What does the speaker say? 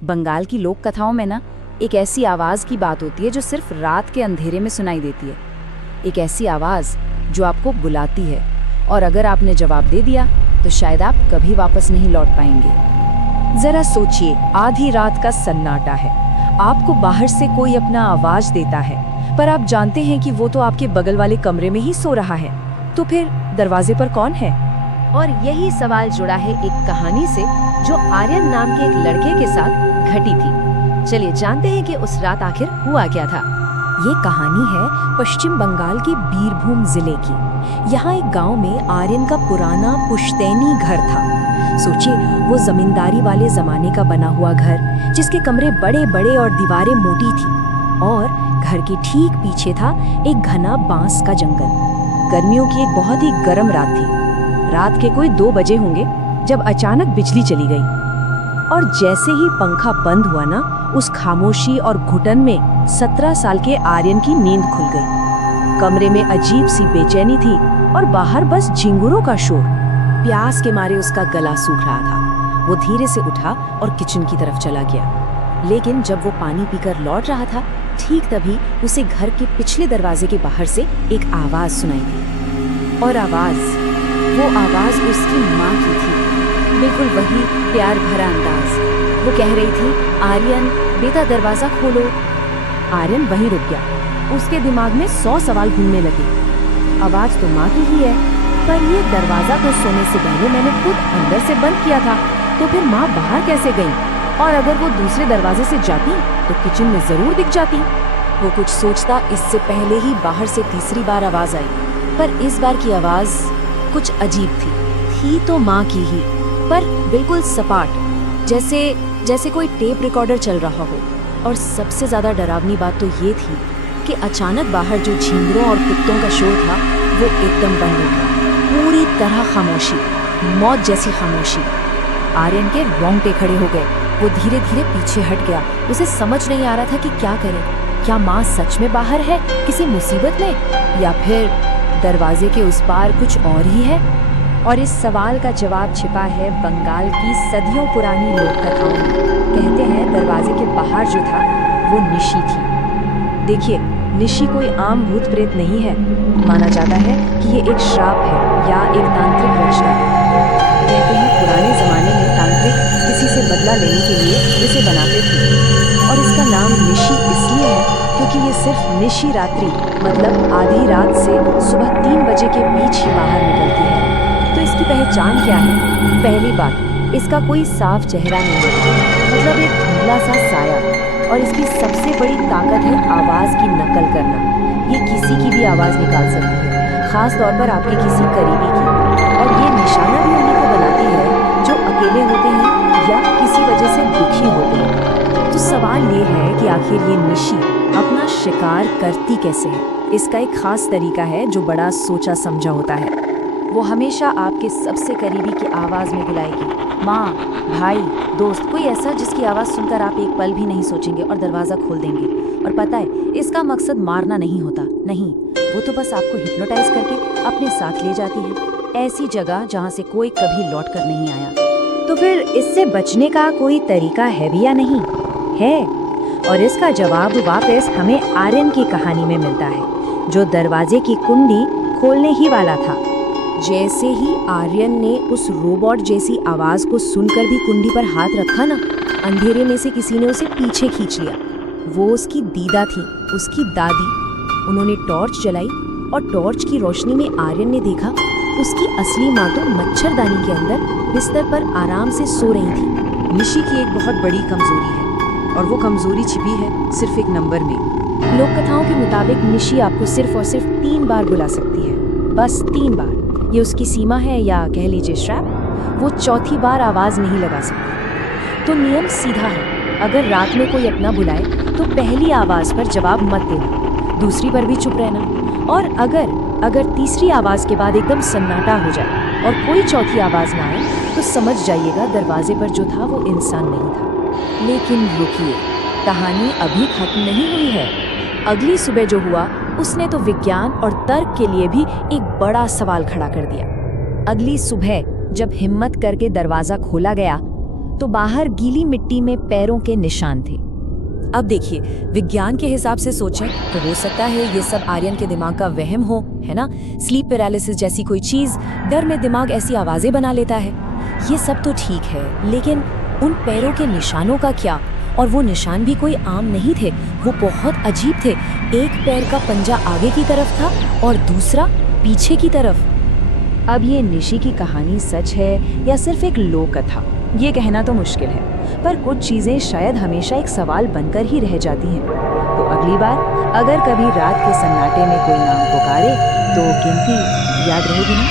बंगाल की लोक कथाओं में ना एक ऐसी आवाज़ की बात होती है जो सिर्फ रात के अंधेरे में सुनाई देती है। एक ऐसी आवाज़ जो आपको बुलाती है और अगर आपने जवाब दे दिया तो शायद आप कभी वापस नहीं लौट पाएंगे। जरा सोचिए, आधी रात का सन्नाटा है, आपको बाहर से कोई अपना आवाज देता है, पर आप जानते हैं कि वो तो आपके बगल वाले कमरे में ही सो रहा है। तो फिर दरवाजे पर कौन है? और यही सवाल जुड़ा है एक कहानी से जो आर्यन नाम के एक लड़के के साथ घटी थी। चलिए जानते हैं कि उस रात आखिर हुआ क्या था। ये कहानी है पश्चिम बंगाल के बीरभूम जिले की। यहाँ एक गांव में आर्यन का पुराना पुश्तैनी घर था। सोचिए, वो जमींदारी वाले जमाने का बना हुआ घर जिसके कमरे बड़े बड़े और दीवारें मोटी थी, और घर के ठीक पीछे था एक घना बांस का जंगल। गर्मियों की एक बहुत ही गर्म रात थी। रात के कोई 2 बजे होंगे जब अचानक बिजली चली गई, और जैसे ही पंखा बंद हुआ ना, उस खामोशी और घुटन में 17 साल के आर्यन की नींद खुल गई। कमरे में अजीब सी बेचैनी थी और बाहर बस झिंगुरों का शोर। प्यास के मारे उसका गला सूख रहा था। वो धीरे से उठा और किचन की तरफ चला गया। लेकिन जब वो पानी पीकर लौट रहा था, ठीक तभी उसे घर के पिछले दरवाजे के बाहर से एक आवाज सुनाई दी। और वो आवाज उसकी माँ की थी। बिल्कुल वही प्यार भरा अंदाज। वो कह रही थी, आर्यन बेटा दरवाजा खोलो। आर्यन वहीं रुक गया। उसके दिमाग में 100 सवाल घूमने लगे। आवाज तो माँ की ही है, पर ये दरवाजा तो सोने से पहले मैंने खुद अंदर से बंद किया था, तो फिर माँ बाहर कैसे गई? और अगर वो दूसरे दरवाजे से जाती तो किचन में जरूर दिख जाती। वो कुछ सोचता, इससे पहले ही बाहर से तीसरी बार आवाज आई, पर इस बार की आवाज कुछ अजीब थी तो माँ की ही, पर बिल्कुल सपाट, जैसे कोई टेप रिकॉर्डर चल रहा हो। और सबसे ज्यादा डरावनी बात तो ये थी कि अचानक बाहर जो झींगरों और कुत्तों का शोर था वो एकदम बंद हो गया। पूरी तरह खामोशी, मौत जैसी खामोशी। आर्यन के रोंगटे खड़े हो गए। वो धीरे धीरे पीछे हट गया। उसे समझ नहीं आ रहा था कि क्या करे। क्या माँ सच में बाहर है किसी मुसीबत में, या फिर दरवाजे के उस पार कुछ और ही है? और इस सवाल का जवाब छिपा है बंगाल की सदियों पुरानी लोक कथाओं में। कहते हैं दरवाजे के बाहर जो था वो निशी थी। देखिए, निशी कोई आम भूत प्रेत नहीं है। माना जाता है कि ये एक श्राप है या एक तांत्रिक रचना। कहते हैं पुराने जमाने में तांत्रिक किसी से बदला लेने के लिए इसे बनाते थे, और इसका नाम निशी इसलिए है क्योंकि ये सिर्फ निशी रात्रि मतलब आधी रात से सुबह 3 बजे के बीच ही बाहर निकलती है। तो इसकी पहचान क्या है? पहली बात, इसका कोई साफ चेहरा नहीं है, मतलब एक धुंधला सा साया। और इसकी सबसे बड़ी ताकत है आवाज की नकल करना। ये किसी की भी आवाज निकाल सकती है, खास तौर पर आपके किसी करीबी की। और ये निशाना भी उन्हीं को बनाती है जो अकेले होते हैं या किसी वजह से दुखी होते हैं। तो सवाल ये है कि आखिर ये निशी अपना शिकार करती कैसे है? इसका एक खास तरीका है जो बड़ा सोचा समझा होता है। वो हमेशा आपके सबसे करीबी की आवाज़ में बुलाएगी। माँ, भाई, दोस्त, कोई ऐसा जिसकी आवाज़ सुनकर आप एक पल भी नहीं सोचेंगे और दरवाज़ा खोल देंगे। और पता है, इसका मकसद मारना नहीं होता, नहीं, वो तो बस आपको हिप्नोटाइज करके अपने साथ ले जाती है, ऐसी जगह जहाँ से कोई कभी लौट कर नहीं आया। तो फिर इससे बचने का कोई तरीका है भी या नहीं है? और इसका जवाब वापस हमें आर्यन की कहानी में मिलता है, जो दरवाजे की कुंडी खोलने ही वाला था। जैसे ही आर्यन ने उस रोबोट जैसी आवाज को सुनकर भी कुंडी पर हाथ रखा ना, अंधेरे में से किसी ने उसे पीछे खींच लिया। वो उसकी दीदा थी, उसकी दादी। उन्होंने टॉर्च जलाई और टॉर्च की रोशनी में आर्यन ने देखा उसकी असली माँ तो मच्छरदानी के अंदर बिस्तर पर आराम से सो रही थी। निशी की एक बहुत बड़ी कमजोरी है, और वो कमजोरी छिपी है सिर्फ एक नंबर में। लोक कथाओं के मुताबिक निशी आपको सिर्फ और सिर्फ 3 बार बुला सकती है, बस 3 बार। ये उसकी सीमा है, या कह लीजिए श्रैप। वो चौथी बार आवाज नहीं लगा सकती। तो नियम सीधा है, अगर रात में कोई अपना बुलाए तो पहली आवाज पर जवाब मत देना, दूसरी पर भी चुप रहना। और अगर तीसरी आवाज के बाद एकदम सन्नाटा हो जाए और कोई चौथी आवाज ना आए तो समझ जाइएगा दरवाजे पर जो था वो इंसान नहीं था। लेकिन रुकिए, कहानी अभी खत्म नहीं हुई है। अगली सुबह जो हुआ उसने तो विज्ञान और तर्क के लिए भी एक बड़ा सवाल खड़ा कर दिया। अगली सुबह जब हिम्मत करके दरवाजा खोला गया तो बाहर गीली मिट्टी में पैरों के निशान थे। अब देखिए, विज्ञान के हिसाब से सोचें तो हो सकता है ये सब आर्यन के दिमाग का वहम हो, है ना? स्लीप पैरालिसिस जैसी कोई चीज, डर में दिमाग ऐसी आवाजें बना लेता है। ये सब तो ठीक है, लेकिन उन पैरों के निशानों का क्या? और वो निशान भी कोई आम नहीं थे, वो बहुत अजीब थे। एक पैर का पंजा आगे की तरफ था और दूसरा पीछे की तरफ। अब ये निशी की कहानी सच है या सिर्फ एक लोक कथा, ये कहना तो मुश्किल है, पर कुछ चीजें शायद हमेशा एक सवाल बनकर ही रह जाती हैं। तो अगली बार अगर कभी रात के सन्नाटे में कोई नाम पुकारे तो गिनती याद रहेगी ना?